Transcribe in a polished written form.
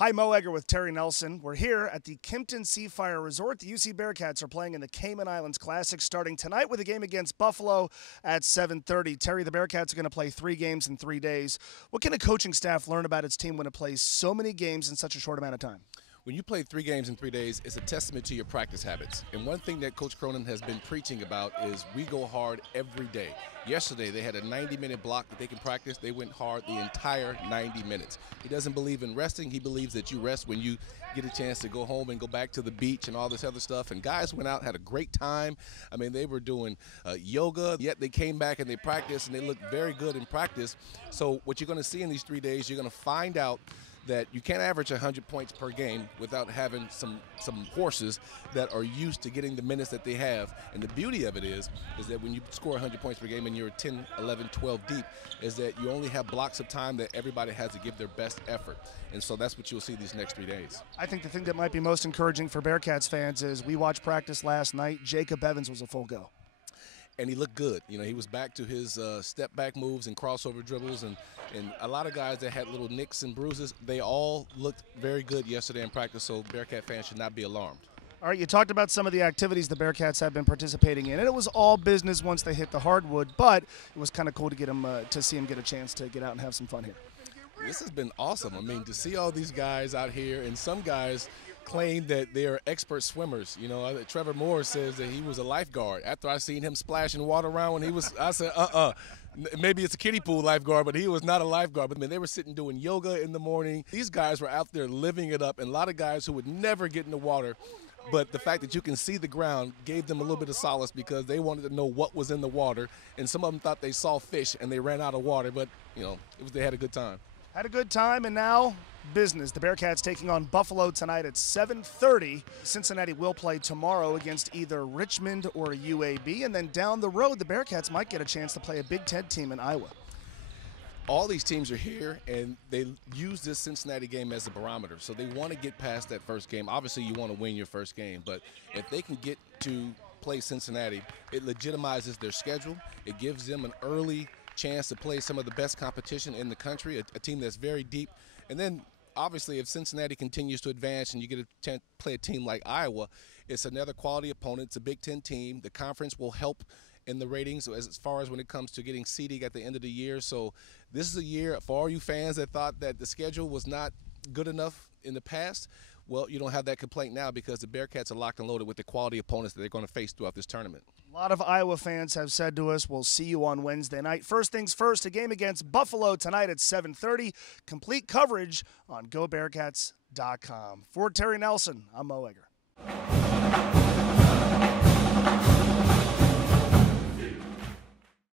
Hi, Mo Egger with Terry Nelson. We're here at the Kimpton Seafire Resort. The UC Bearcats are playing in the Cayman Islands Classic starting tonight with a game against Buffalo at 7:30. Terry, the Bearcats are going to play 3 games in 3 days. What can a coaching staff learn about its team when it plays so many games in such a short amount of time? When you play 3 games in 3 days, it's a testament to your practice habits. And one thing that Coach Cronin has been preaching about is we go hard every day. Yesterday, they had a 90-minute block that they can practice. They went hard the entire 90 minutes. He doesn't believe in resting. He believes that you rest when you get a chance to go home and go back to the beach and all this other stuff. And guys went out, had a great time. I mean, they were doing yoga, yet they came back and they practiced, and they looked very good in practice. So what you're going to see in these 3 days, you're going to find out that you can't average 100 points per game without having some horses that are used to getting the minutes that they have. And the beauty of it is that when you score 100 points per game and you're 10, 11, 12 deep, is that you only have blocks of time that everybody has to give their best effort. And so that's what you'll see these next 3 days. I think the thing that might be most encouraging for Bearcats fans is we watched practice last night. Jacob Evans was a full go. And he looked good. You know, he was back to his step-back moves and crossover dribbles. And a lot of guys that had little nicks and bruises, they all looked very good yesterday in practice, so Bearcat fans should not be alarmed. All right, you talked about some of the activities the Bearcats have been participating in, and it was all business once they hit the hardwood, but it was kind of cool to get them to see them get a chance to get out and have some fun here. This has been awesome. I mean, to see all these guys out here, and some guys claim that they are expert swimmers. You know, Trevor Moore says that he was a lifeguard. After I seen him splashing water around when he was, I said, maybe it's a kiddie pool lifeguard, but he was not a lifeguard. But I mean, they were sitting doing yoga in the morning. These guys were out there living it up, and a lot of guys who would never get in the water, but the fact that you can see the ground gave them a little bit of solace because they wanted to know what was in the water, and some of them thought they saw fish and they ran out of water, but, you know, they had a good time. Had a good time, and now business. The Bearcats taking on Buffalo tonight at 7:30. Cincinnati will play tomorrow against either Richmond or UAB, and then down the road, the Bearcats might get a chance to play a Big Ten team in Iowa. All these teams are here, and they use this Cincinnati game as a barometer. So they want to get past that first game. Obviously, you want to win your first game, but if they can get to play Cincinnati, it legitimizes their schedule. It gives them an early chance to play some of the best competition in the country, a team that's very deep. And then, obviously, if Cincinnati continues to advance and you get a chance to play a team like Iowa, it's another quality opponent. It's a Big Ten team. The conference will help in the ratings as far as when it comes to getting seeding at the end of the year. So this is a year for all you fans that thought that the schedule was not good enough in the past. Well, you don't have that complaint now because the Bearcats are locked and loaded with the quality opponents that they're going to face throughout this tournament. A lot of Iowa fans have said to us, we'll see you on Wednesday night. First things first, a game against Buffalo tonight at 7:30. Complete coverage on GoBearcats.com. For Terry Nelson, I'm Mo Egger.